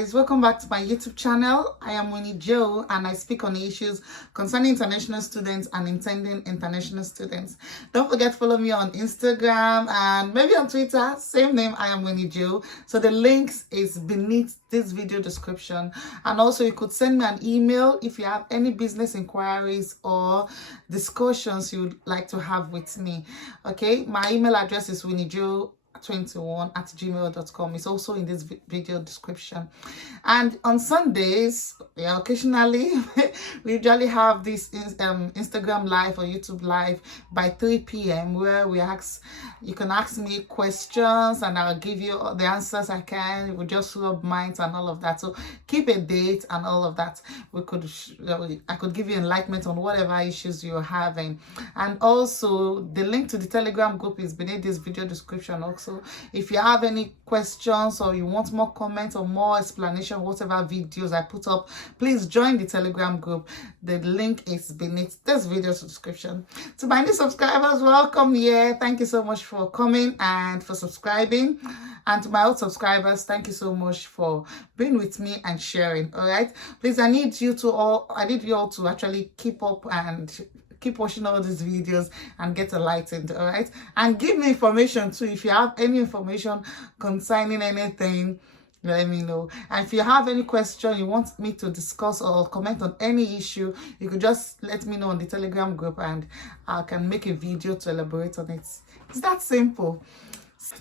guys, welcome back to my YouTube channel. I am Winnie Joe and I speak on issues concerning international students and intending international students. Don't forget to follow me on Instagram and maybe on Twitter, same name, I am Winnie Joe. So the links is beneath this video description, and also you could send me an email if you have any business inquiries or discussions you would like to have with me. Okay, my email address is winniejoe21@gmail.com. It's also in this video description. And on Sundays, occasionally we usually have this Instagram live or YouTube live by 3 p.m. where you can ask me questions and I'll give you the answers I can. We just rub minds and all of that. So keep a date and all of that. I could give you enlightenment on whatever issues you're having. And also the link to the Telegram group is beneath this video description also. If you have any questions or you want more comments or more explanation, whatever videos I put up, please join the Telegram group. The link is beneath this video description. To my new subscribers, welcome here. Thank you so much for coming and for subscribing. And to my old subscribers, thank you so much for being with me and sharing. All right, please, I need you all to actually keep up and keep watching all these videos and get enlightened. All right, and give me information too. If you have any information concerning anything, let me know. And if you have any question you want me to discuss or comment on any issue, you could just let me know on the Telegram group and I can make a video to elaborate on it. It's that simple.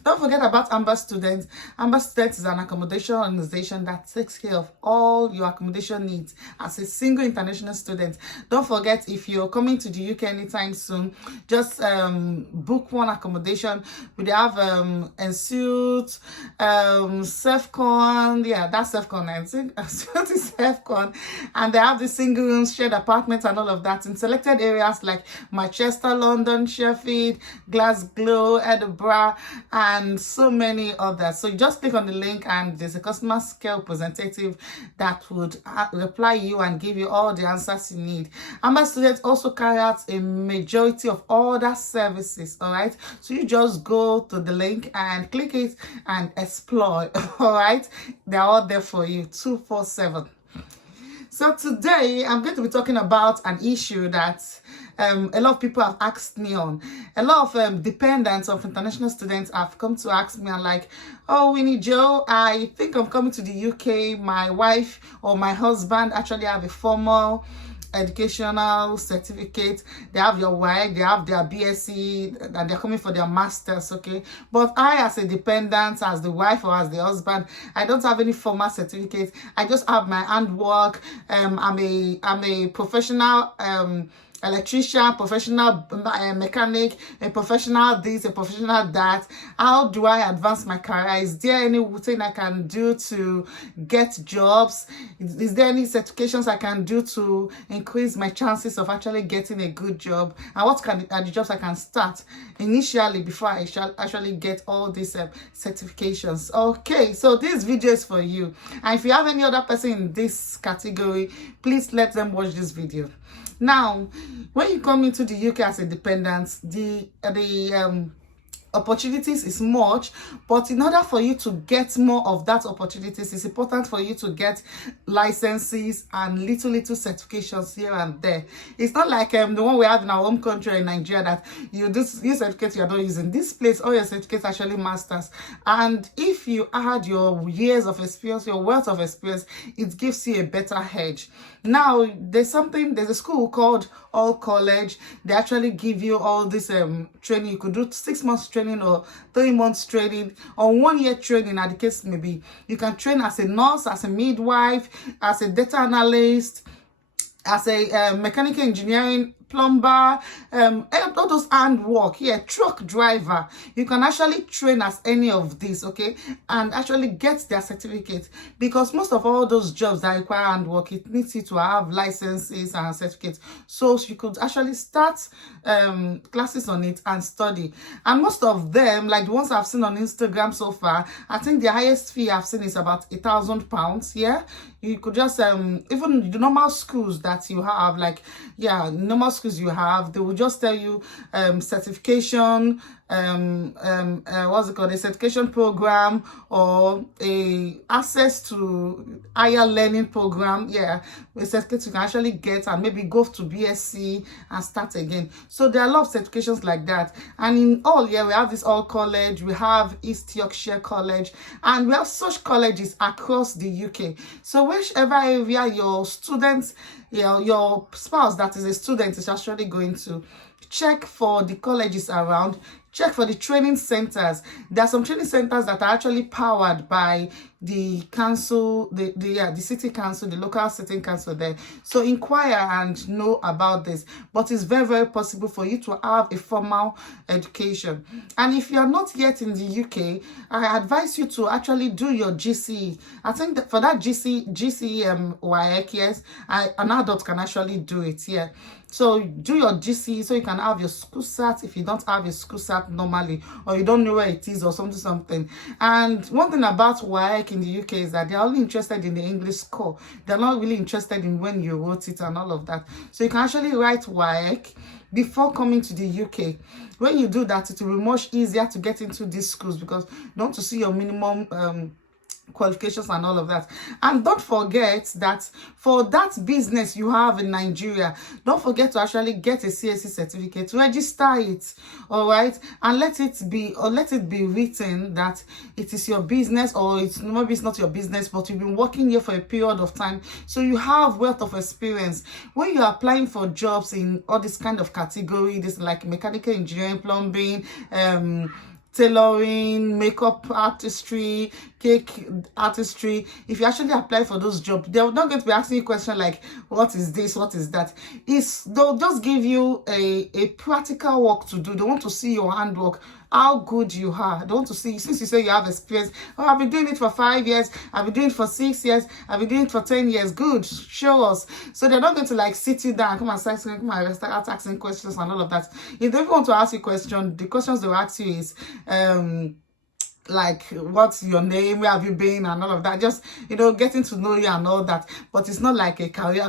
Don't forget about Amber Students. Amber Students is an accommodation organization that takes care of all your accommodation needs as a single international student. Don't forget, if you're coming to the UK anytime soon, just book one accommodation. We have Ensuite, Sefcon, yeah, that's Sefcon, I think. Ensuite is Sefcon, and they have the single rooms, shared apartments, and all of that in selected areas like Manchester, London, Sheffield, Glasgow, Edinburgh, and so many others. So you just click on the link and there's a customer care representative that would reply you and give you all the answers you need. Amber Students also carry out a majority of other services. All right, so you just go to the link and click it and explore. All right, they're all there for you 247. So today I'm going to be talking about an issue that a lot of people have asked me on. A lot of dependents of international students have come to ask me and like, oh, Winnie Joe, I think I'm coming to the UK. My wife or my husband actually have a formal educational certificate. They have your wife, they have their BSc, and they're coming for their masters. Okay, but I, as a dependent, as the wife or as the husband, I don't have any formal certificate. I just have my handwork. I'm a professional electrician, professional mechanic, a professional this, a professional that. How do I advance my career? Is there anything I can do to get jobs? Is there any certifications I can do to increase my chances of actually getting a good job? And what are the jobs I can start initially before I shall actually get all these certifications? Okay, so this video is for you. And if you have any other person in this category, please let them watch this video. Now, when you come into the UK as a dependent, the opportunities is much, but in order for you to get more of that opportunities, it's important for you to get licenses and little certifications here and there. It's not like the one we have in our home country in Nigeria that you certificate you are not using. This place, all your certificates actually masters, and if you add your years of experience, your wealth of experience, it gives you a better edge. Now there's a school called All College. They actually give you all this training. You could do 6 months training or 3 months training or 1 year training, as the case may be. You can train as a nurse, as a midwife, as a data analyst, as a mechanical engineering, plumber, all those handwork, truck driver. You can actually train as any of these, okay, and actually get their certificate, because most of all those jobs that require handwork, it needs you to have licenses and certificates. So you could actually start classes on it and study. And most of them, like the ones I've seen on Instagram so far, I think the highest fee I've seen is about £1,000. Yeah, you could just even the normal schools that you have, like normal schools you have, they will just tell you certification, what's it called, a certification program or a access to higher learning program, yeah, a certificate you can actually get and maybe go to BSc and start again. So there are a lot of certifications like that. And in all, yeah, we have this All College, we have East Yorkshire College, and we have such colleges across the UK. So whichever area your students, your spouse that is a student is actually going to, check for the colleges around, check for the training centers. There are some training centers that are actually powered by the council, the city council, the local city council there. So inquire and know about this. But it's very, very possible for you to have a formal education. And if you're not yet in the UK, I advise you to actually do your GCE. I think that for that GCE WAEC, yes, an adult can actually do it, yeah. So do your GCE so you can have your school cert if you don't have your school cert normally, or you don't know where it is or something. And one thing about WAEC in the UK is that they're only interested in the English score. They're not really interested in when you wrote it and all of that. So you can actually write WAEC before coming to the UK. When you do that, it will be much easier to get into these schools because you don't want to see your minimum qualifications and all of that. And don't forget that for that business you have in Nigeria, don't forget to actually get a CSC certificate, register it, all right, and let it be written that it is your business, or maybe it's not your business, but you've been working here for a period of time, so you have wealth of experience. When you're applying for jobs in all this kind of category, this like mechanical engineering, plumbing, tailoring, makeup artistry, cake artistry, if you actually apply for those jobs, they're not going to be asking you questions like what is this, what is that. They'll just give you a practical work to do. They want to see your handwork, how good you are. They want to see, since you say you have experience, oh, I've been doing it for 5 years, I've been doing it for 6 years, I've been doing it for 10 years, good, show us. So they're not going to like sit you down, come and start asking questions and all of that. If they want to ask you questions, the questions they'll ask you is like what's your name, where have you been, and all of that, just getting to know you and all that. But it's not like a career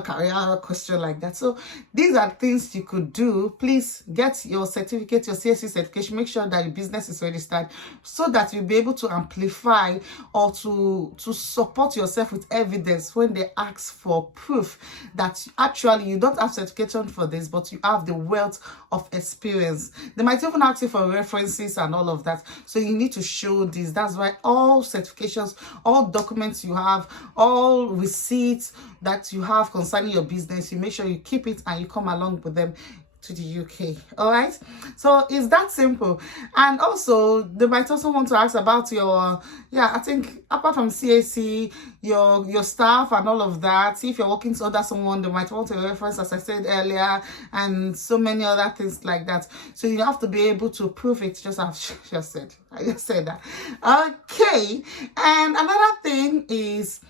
question like that. So these are things you could do. Please get your certificate, your CSC certification. Make sure that your business is registered so that you'll be able to amplify or to support yourself with evidence when they ask for proof that actually you don't have certification for this, but you have the wealth of experience. They might even ask you for references and all of that, so you need to show this. That's why all certifications, all documents you have, all receipts that you have concerning your business, you make sure you keep it and you come along with them to the UK. All right, so it's that simple. And also they might also want to ask about your, I think apart from CAC, your staff and all of that. If you're working under someone, they might want a reference, as I said earlier, and so many other things like that. So you have to be able to prove it, just as I just said that. Okay, and another thing is,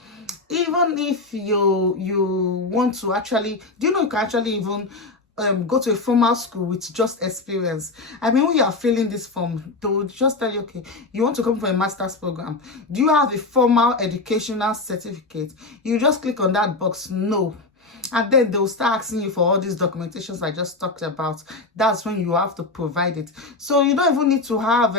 even if you want to actually, you can actually even go to a formal school with just experience. I mean, when you are filling this form, they will just tell you, okay, you want to come for a master's program. Do you have a formal educational certificate? You just click on that box, no. And then they'll start asking you for all these documentations I just talked about. That's when you have to provide it. So you don't even need to have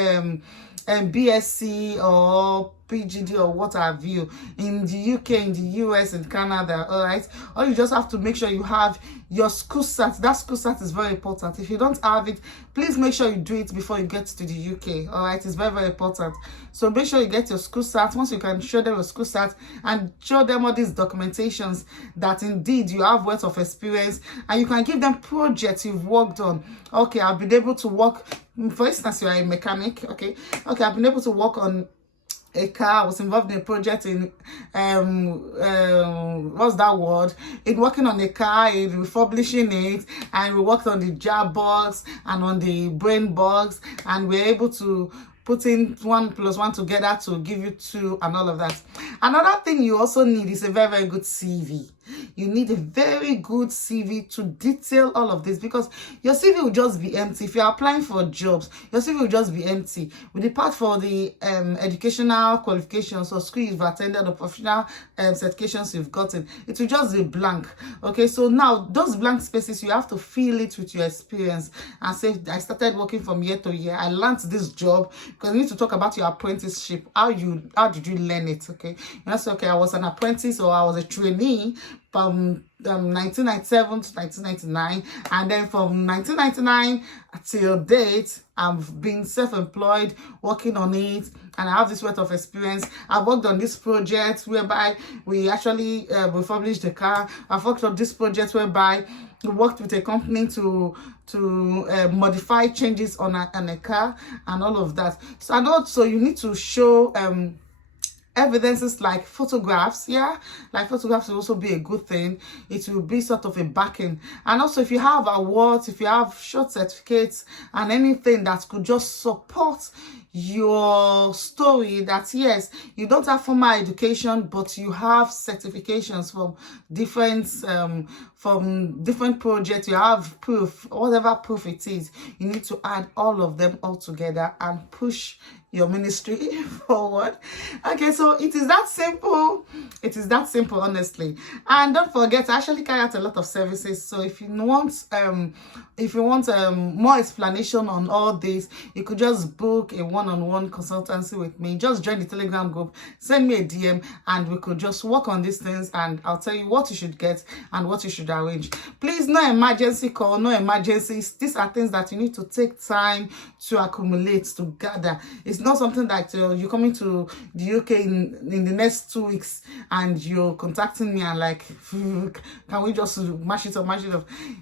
BSc or PGD or what have you in the UK, in the US, and Canada. All right, or you just have to make sure you have your school cert. That school cert is very important. If you don't have it, please make sure you do it before you get to the UK. All right, it's very, very important. So make sure you get your school cert. Once you can show them your school cert and show them all these documentations that indeed you have worth of experience, and you can give them projects you've worked on. Okay, I've been able to work, for instance, you are a mechanic. Okay, I've been able to work on a car. I was involved in a project in what's that word, in working on a car, in refurbishing it, and we worked on the jar box and on the brain box, and we're able to put in 1 + 1 together to give you 2 and all of that. Another thing you also need is a very, very good CV. You need a very good CV to detail all of this, because your CV will just be empty. If you're applying for jobs, your CV will just be empty. With the part for the educational qualifications or school you've attended or professional certifications you've gotten, it will just be blank. Okay, so now those blank spaces, you have to fill it with your experience and say, I started working from year to year. I learned this job, because you need to talk about your apprenticeship. How did you learn it? Okay, you know, so okay, I was an apprentice or I was a trainee from 1997 to 1999, and then from 1999 till date I've been self-employed working on it, and I have this worth of experience. I've worked on this project whereby we actually refurbished the car. I've worked on this project whereby we worked with a company to modify changes on a car and all of that. So and also you need to show evidences like photographs. Yeah, like photographs will also be a good thing. It will be sort of a backing. And also if you have awards, if you have short certificates and anything that could just support your story, that yes, you don't have formal education but you have certifications from different projects, you have proof, whatever proof it is, you need to add all of them all together and push your ministry forward. Okay, so it is that simple. It is that simple, honestly. And don't forget, I actually carry out a lot of services. So if you want more explanation on all this, you could just book a one-on-one consultancy with me. Just join the Telegram group, send me a DM, and we could just work on these things, and I'll tell you what you should get and what you should arrange. Please, no emergency call, no emergencies. These are things that you need to take time to accumulate, to gather. It's not something that you're coming to the UK in the next 2 weeks and you're contacting me and like, can we just mash it up?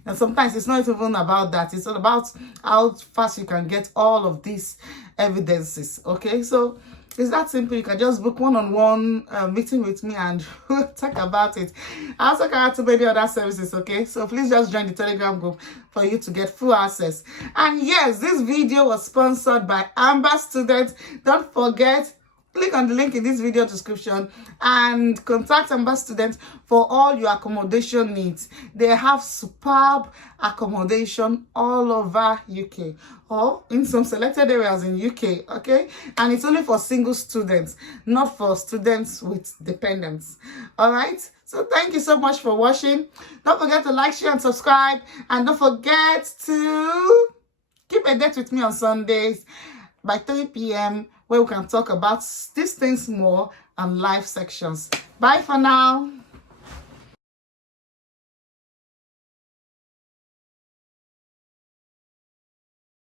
And sometimes it's not even about that. It's all about how fast you can get all of these evidences. Okay, so it's that simple. You can just book one-on-one meeting with me and we'll talk about it. I also can add to many other services, okay? So please just join the Telegram group for you to get full access. And yes, this video was sponsored by Amber Students. Don't forget, click on the link in this video description and contact Amber Students for all your accommodation needs. They have superb accommodation all over UK or in some selected areas in UK, okay? And it's only for single students, not for students with dependents. All right? So thank you so much for watching. Don't forget to like, share, and subscribe. And don't forget to keep a date with me on Sundays by 3 p.m. where we can talk about these things more and live sections. Bye for now.